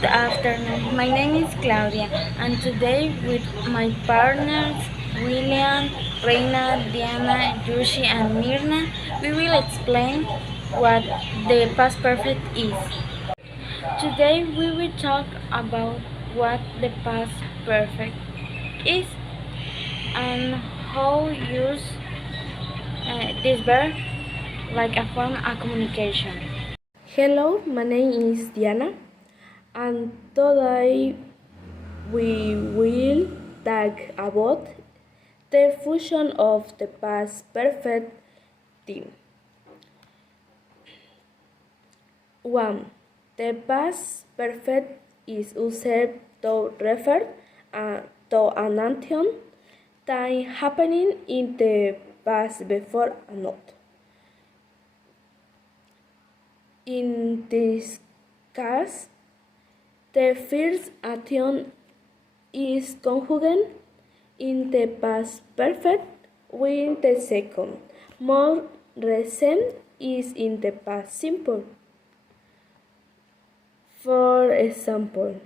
Good afternoon. My name is Claudia, and today with my partners William, Reina, Diana, Yushi, and Mirna, we will explain what the past perfect is. Today we will talk about what the past perfect is and how use this verb like a form of communication. Hello, my name is Diana, and today we will talk about the function of the past perfect tense. 1. The past perfect is used to refer to an action that happening in the past before a not. In this case, the first action is conjugate in the past perfect, while the second, more recent, is in the past simple. For example,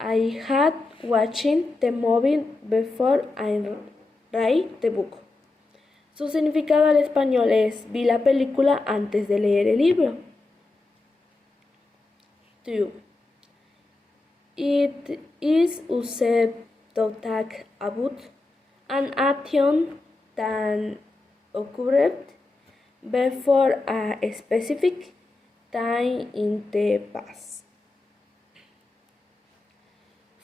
I had watching the movie before I read the book. Su significado al español es vi la película antes de leer el libro. 2. It is used to talk about an action that occurred before a specific time in the past.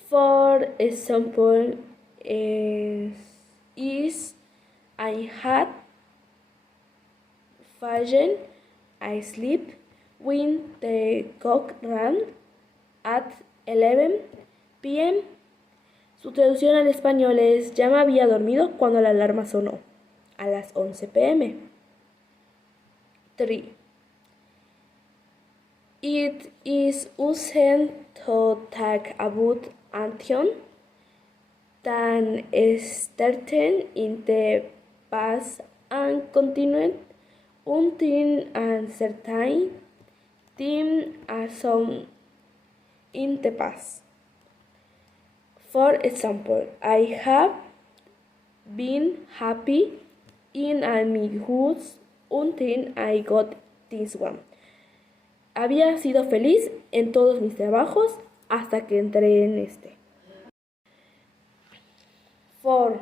For example, is I had fallen asleep when the clock ran at 11 p.m. Su traducción al español es ya me había dormido cuando la alarma sonó a las 11 p.m. 3. It is used to talk about action that started in the past and continued until a certain time as some in the past. For example, I have been happy in my house until I got this one. Había sido feliz en todos mis trabajos hasta que entré en este. 4.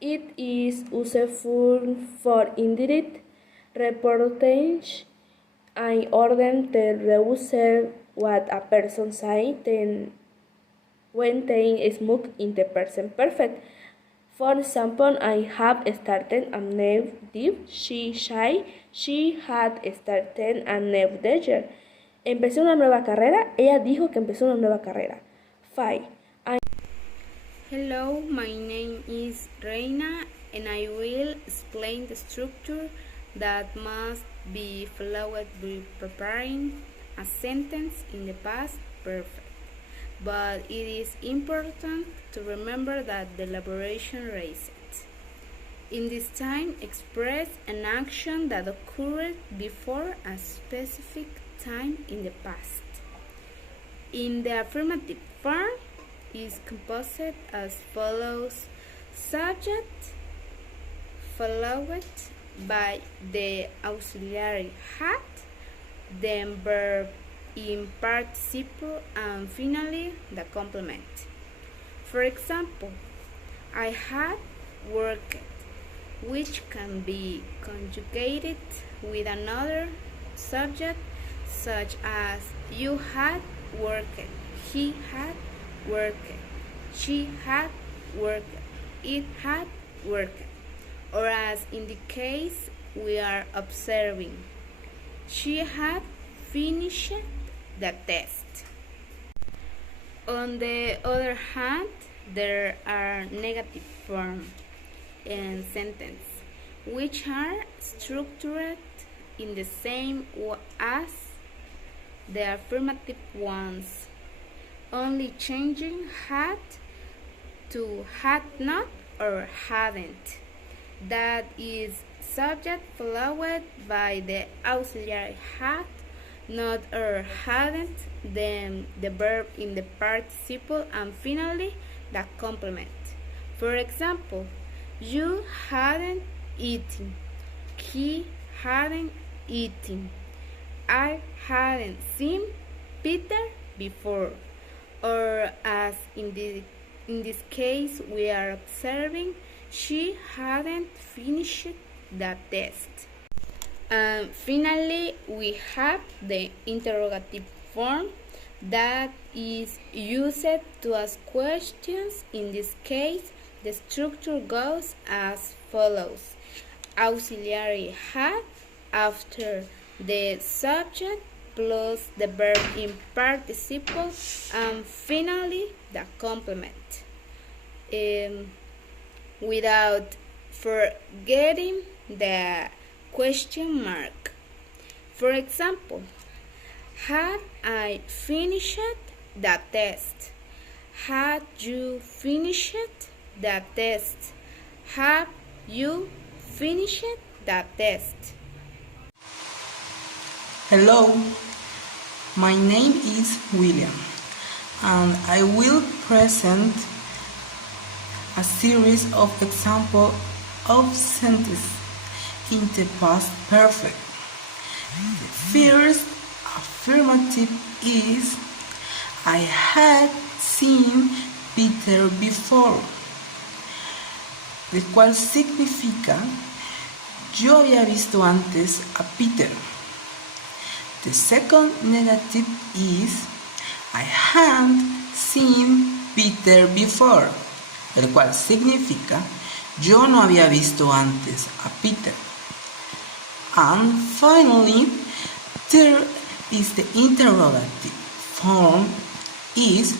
It is useful for indirect reportage and order to reuse what a person says when they speak in the present perfect. For example, I have started a new job. She said she had started a new job. Empecé una nueva carrera. Ella dijo que empezó una nueva carrera. 5. Hello, my name is Reina, and I will explain the structure that must be followed by preparing a sentence in the past perfect. But it is important to remember that the elaboration raises. In this time, express an action that occurred before a specific time in the past. In the affirmative form, is composed as follows: subject followed by the auxiliary had, then verb in participle, and finally the complement. For example, I had worked, which can be conjugated with another subject such as you had worked, he had worked, she had worked, it had worked, or as in the case we are observing, she had finished the test. On the other hand, there are negative form and sentence which are structured in the same way as the affirmative ones, only changing had to had not or hadn't. That is, subject followed by the auxiliary had, not or hadn't, then the verb in the participle, and finally the complement. For example, you hadn't eaten, he hadn't eaten, I hadn't seen Peter before, or as in this case we are observing, she hadn't finished the test. And finally, we have the interrogative form that is used to ask questions. In this case, the structure goes as follows: auxiliary had after the subject plus the verb in participle, and finally the complement. Without forgetting the question mark. For example, had I finished the test? Had you finished the test? Have you finished the test? Hello, my name is William, and I will present a series of examples of sentences in the past perfect. The first affirmative is I had seen Peter before, el cual significa yo había visto antes a Peter. The second negative is I hadn't seen Peter before, el cual significa yo no había visto antes a Peter. And finally, there is the interrogative form is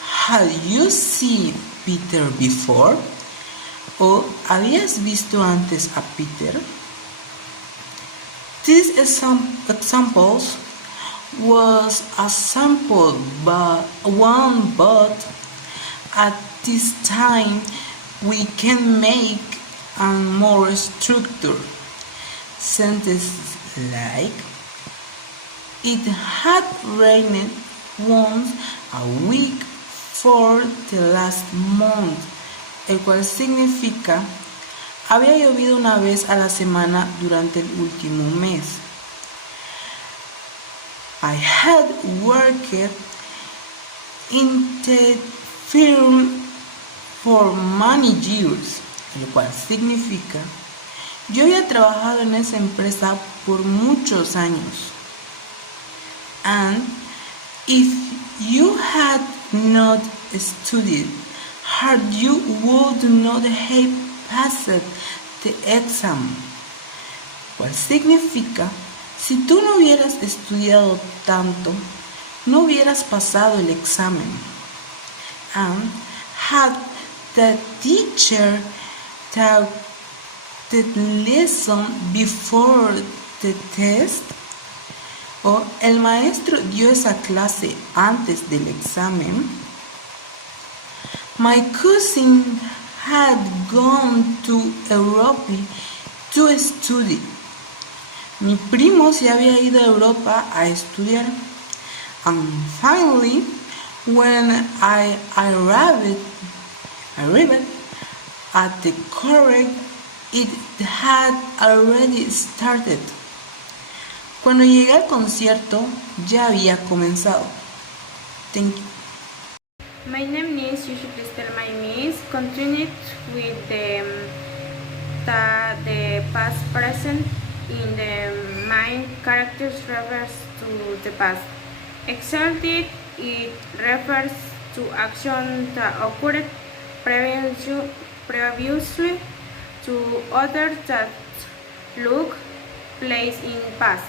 had you seen Peter before? O ¿habías visto antes a Peter? These examples was a sample but at this time we can make a more structured sentences like it had rained once a week for the last month, el cual significa había llovido una vez a la semana durante el último mes. I had worked in the firm for many years, el cual significa yo había trabajado en esa empresa por muchos años. And if you had not studied hard, you would not have passed the exam. Cual significa, si tú no hubieras estudiado tanto, no hubieras pasado el examen. And had the teacher taught the lesson before the test? O el maestro dio esa clase antes del examen. My cousin had gone to Europe to study. Mi primo se había ido a Europa a estudiar. And finally, when I arrived at the correct, it had already started. Cuando llegué al concierto, ya había comenzado. Thank you. My name is, you should please tell my miss, continue with the past present in the main characters refers to the past. Exalted, it refers to action that occurred previously to others that look place in past.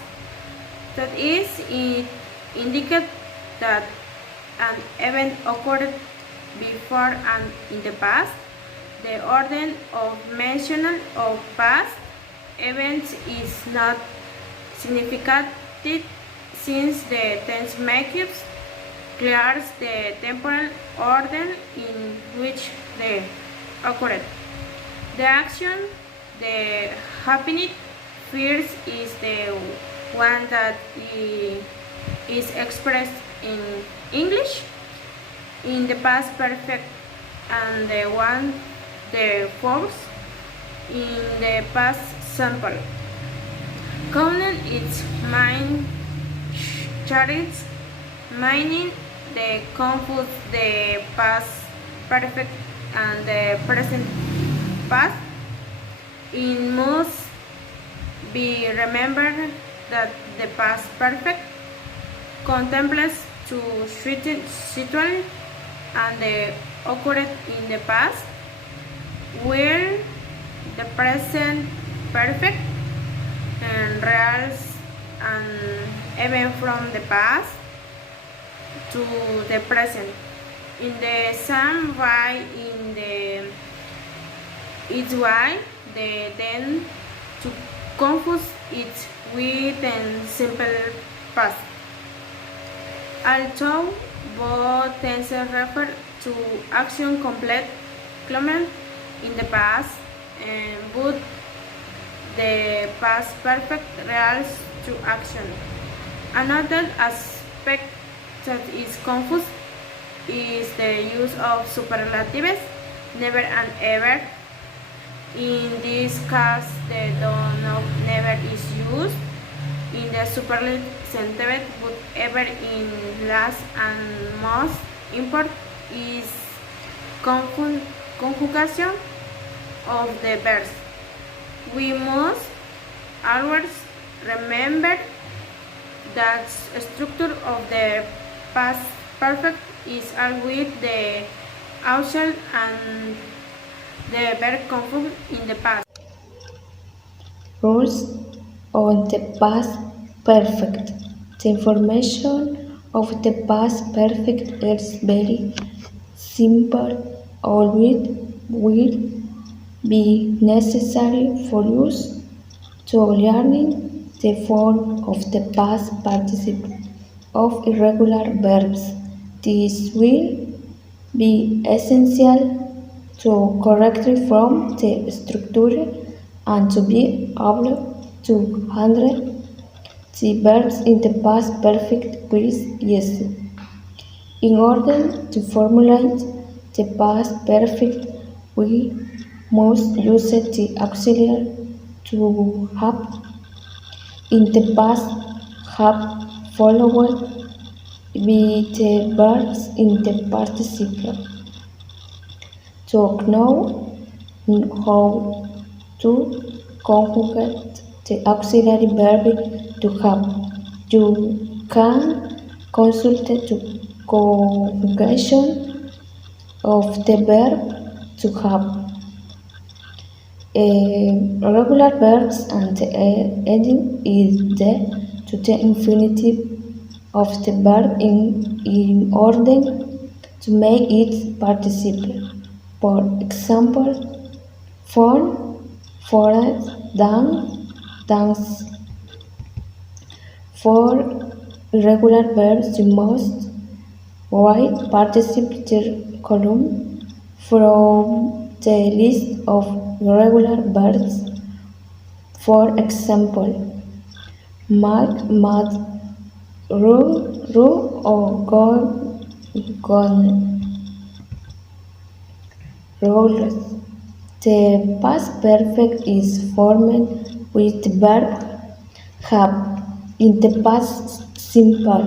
That is, it indicates that an event occurred before and in the past. The order of mention of past events is not significant since the tense makeup clears the temporal order in which they occurred. The action, the happening, first is the one that is expressed in English in the past perfect, and the fourth in the past simple. Counting its main charts, meaning the confuse the past perfect and the present past. It must be remembered that the past perfect contemplates two situations and the occurred in the past, where the present perfect and reals an event from the past to the present. In the same way, it's why the then to confuse it with a simple past. Although both tenses refer to action complement in the past, and both the past perfect reals to action. Another aspect that is confused is the use of superlatives, never and ever. In this case, the don't of never is used. In the superlative sentence, but ever in last and most important is conjugation of the verbs. We must always remember that structure of the past perfect is always the auxiliary and the verb confirmed in the past. Rules on the past perfect. The information of the past perfect is very simple. Always will be necessary for use to learning the form of the past participle of irregular verbs. This will be essential to correctly form the structure and to be able to handle the verbs in the past perfect with yes. In order to formulate the past perfect, we must use the auxiliary to have in the past have followed with the verbs in the participle. To know how to conjugate the auxiliary verb to have, you can consult the conjugation of the verb to have. Regular verbs and the ending is to the infinitive of the verb in order to make it participle. For example, phone, forest, dance, dance. For irregular verbs, you must write participle column from the list of irregular verbs. For example, make, mad, ru, or gone. Roles. The past perfect is formed with the verb have in the past simple,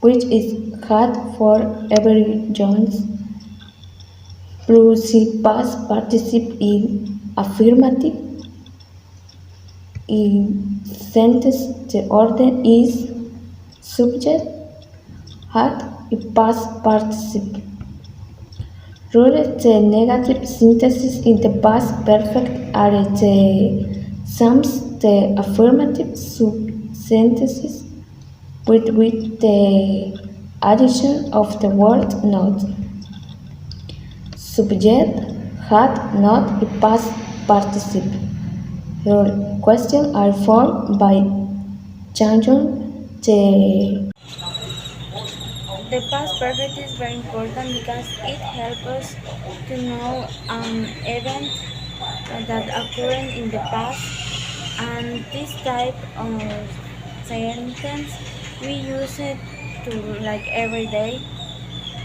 which is had for every Jones, plus the past participle in affirmative. In sentence, the order is subject, had, past participle. Rules the negative synthesis in the past perfect are the sums the affirmative synthesis with the addition of the word not. Subject had not a past participle. Rule questions are formed by changing The past perfect is very important because it helps us to know an event that occurred in the past, and this type of sentence we use it to like every day,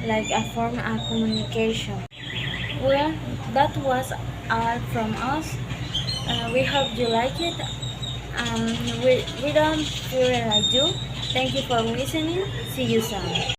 like a form of communication. Well, that was all from us. We hope you like it. We don't further ado. Thank you for listening. See you soon.